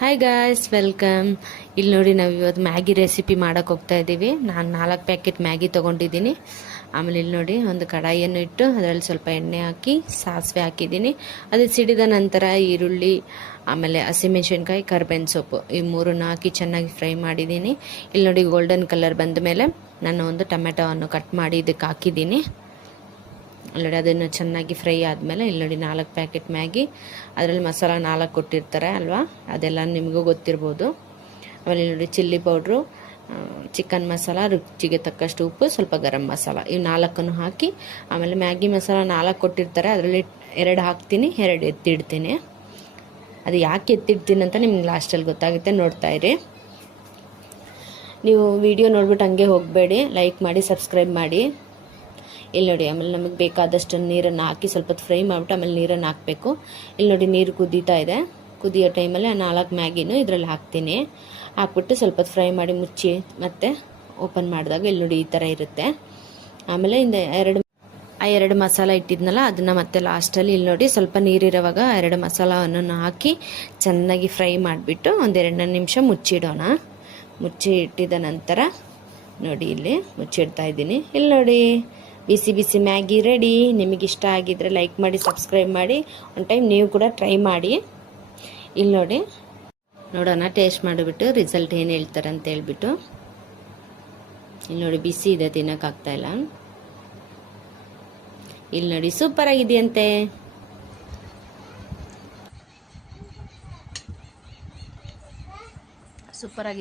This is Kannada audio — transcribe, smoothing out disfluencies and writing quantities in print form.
Hi guys, welcome. ಇಲ್ಲಿ ನೋಡಿ, ನಾವು ಇವತ್ತು ಮ್ಯಾಗಿ ರೆಸಿಪಿ ಮಾಡೋಕೆ ಹೋಗ್ತಾ ಇದ್ದೀವಿ. ನಾನು 4 ಪ್ಯಾಕೆಟ್ ಮ್ಯಾಗಿ ತೊಗೊಂಡಿದ್ದೀನಿ. ಆಮೇಲೆ ಇಲ್ಲಿ ನೋಡಿ, ಒಂದು ಕಡಾಯಿಯನ್ನು ಇಟ್ಟು ಅದರಲ್ಲಿ ಸ್ವಲ್ಪ ಎಣ್ಣೆ ಹಾಕಿ ಸಾಸಿವೆ ಹಾಕಿದ್ದೀನಿ. ಅದು ಸಿಡಿದ ನಂತರ ಈರುಳ್ಳಿ, ಆಮೇಲೆ ಹಸಿಮೆಣಸಿನ್ಕಾಯಿ, ಕರ್ಬೇವಿನ ಸೊಪ್ಪು ಈ ಮೂರನ್ನು ಹಾಕಿ ಚೆನ್ನಾಗಿ ಫ್ರೈ ಮಾಡಿದ್ದೀನಿ. ಇಲ್ಲಿ ನೋಡಿ, ಗೋಲ್ಡನ್ ಕಲರ್ ಬಂದ ಮೇಲೆ ನಾನು ಒಂದು ಟೊಮೆಟೊವನ್ನು ಕಟ್ ಮಾಡಿ ಇದಕ್ಕೆ ಹಾಕಿದ್ದೀನಿ. ನೋಡಿ, ಅದನ್ನು ಚೆನ್ನಾಗಿ ಫ್ರೈ ಆದಮೇಲೆ ಇಲ್ಲಿ ನೋಡಿ 4 ಪ್ಯಾಕೆಟ್ ಮ್ಯಾಗಿ, ಅದರಲ್ಲಿ ಮಸಾಲ 4 ಕೊಟ್ಟಿರ್ತಾರೆ ಅಲ್ವಾ, ಅದೆಲ್ಲ ನಿಮಗೂ ಗೊತ್ತಿರ್ಬೋದು. ಆಮೇಲೆ ನೋಡಿ, ಚಿಲ್ಲಿ ಪೌಡ್ರು, ಚಿಕನ್ ಮಸಾಲ, ರುಚಿಗೆ ತಕ್ಕಷ್ಟು ಉಪ್ಪು, ಸ್ವಲ್ಪ ಗರಂ ಮಸಾಲ, ಇವು 4 ಹಾಕಿ, ಆಮೇಲೆ ಮ್ಯಾಗಿ ಮಸಾಲ 4 ಕೊಟ್ಟಿರ್ತಾರೆ, ಅದರಲ್ಲಿ 2 ಹಾಕ್ತೀನಿ, 2 ಎತ್ತಿಡ್ತೀನಿ. ಅದು ಯಾಕೆ ಎತ್ತಿಡ್ತೀನಿ ಅಂತ ನಿಮ್ಗೆ ಲಾಸ್ಟಲ್ಲಿ ಗೊತ್ತಾಗುತ್ತೆ, ನೋಡ್ತಾ ಇರಿ. ನೀವು ವಿಡಿಯೋ ನೋಡ್ಬಿಟ್ಟು ಹಂಗೆ ಹೋಗಬೇಡಿ, ಲೈಕ್ ಮಾಡಿ, ಸಬ್ಸ್ಕ್ರೈಬ್ ಮಾಡಿ. ಇಲ್ಲಿ ನೋಡಿ, ಆಮೇಲೆ ನಮಗೆ ಬೇಕಾದಷ್ಟು ನೀರನ್ನು ಹಾಕಿ ಸ್ವಲ್ಪ ಹೊತ್ತು ಫ್ರೈ ಮಾಡಿಬಿಟ್ಟು ಆಮೇಲೆ ನೀರನ್ನು ಹಾಕಬೇಕು. ಇಲ್ಲಿ ನೋಡಿ, ನೀರು ಕುದೀತಾ ಇದೆ. ಕುದಿಯೋ ಟೈಮಲ್ಲಿ 4 ಮ್ಯಾಗಿನೂ ಇದರಲ್ಲಿ ಹಾಕ್ತೀನಿ. ಹಾಕ್ಬಿಟ್ಟು ಸ್ವಲ್ಪ ಹೊತ್ತು ಫ್ರೈ ಮಾಡಿ ಮುಚ್ಚಿ ಮತ್ತೆ ಓಪನ್ ಮಾಡಿದಾಗ ಇಲ್ಲಿ ನೋಡಿ ಈ ಥರ ಇರುತ್ತೆ. ಆಮೇಲೆ ಎರಡು ಮಸಾಲ ಇಟ್ಟಿದ್ನಲ್ಲ, ಅದನ್ನು ಮತ್ತೆ ಲಾಸ್ಟಲ್ಲಿ ಇಲ್ಲಿ ನೋಡಿ ಸ್ವಲ್ಪ ನೀರಿರೋವಾಗ 2 ಮಸಾಲವನ್ನು ಹಾಕಿ ಚೆನ್ನಾಗಿ ಫ್ರೈ ಮಾಡಿಬಿಟ್ಟು ಒಂದು 2 ನಿಮಿಷ ಮುಚ್ಚಿಡೋಣ. ಮುಚ್ಚಿ ಇಟ್ಟಿದ ನಂತರ ನೋಡಿ, ಇಲ್ಲಿ ಮುಚ್ಚಿಡ್ತಾ ಇದ್ದೀನಿ. ಇಲ್ಲಿ ನೋಡಿ, ಬಿಸಿ ಬಿಸಿ ಮ್ಯಾಗಿ ರೆಡಿ. ನಿಮಗಿಷ್ಟ ಆಗಿದ್ರೆ ಲೈಕ್ ಮಾಡಿ, ಸಬ್ಸ್ಕ್ರೈಬ್ ಮಾಡಿ. ಒಂದು ಟೈಮ್ ನೀವು ಕೂಡ ಟ್ರೈ ಮಾಡಿ. ಇಲ್ಲಿ ನೋಡಿ, ನೋಡೋಣ ಟೇಸ್ಟ್ ಮಾಡಿಬಿಟ್ಟು ರಿಸಲ್ಟ್ ಏನು ಹೇಳ್ತಾರೆ ಅಂತ ಹೇಳ್ಬಿಟ್ಟು. ಇಲ್ಲಿ ನೋಡಿ, ಬಿಸಿ ಇದೆ, ತಿನ್ನೋಕ್ಕಾಗ್ತಾ ಇಲ್ಲ. ಇಲ್ಲಿ ನೋಡಿ, ಸೂಪರ್ ಆಗಿದೆಯಂತೆ. ಸೂಪರ್ ಆಗಿದೆ.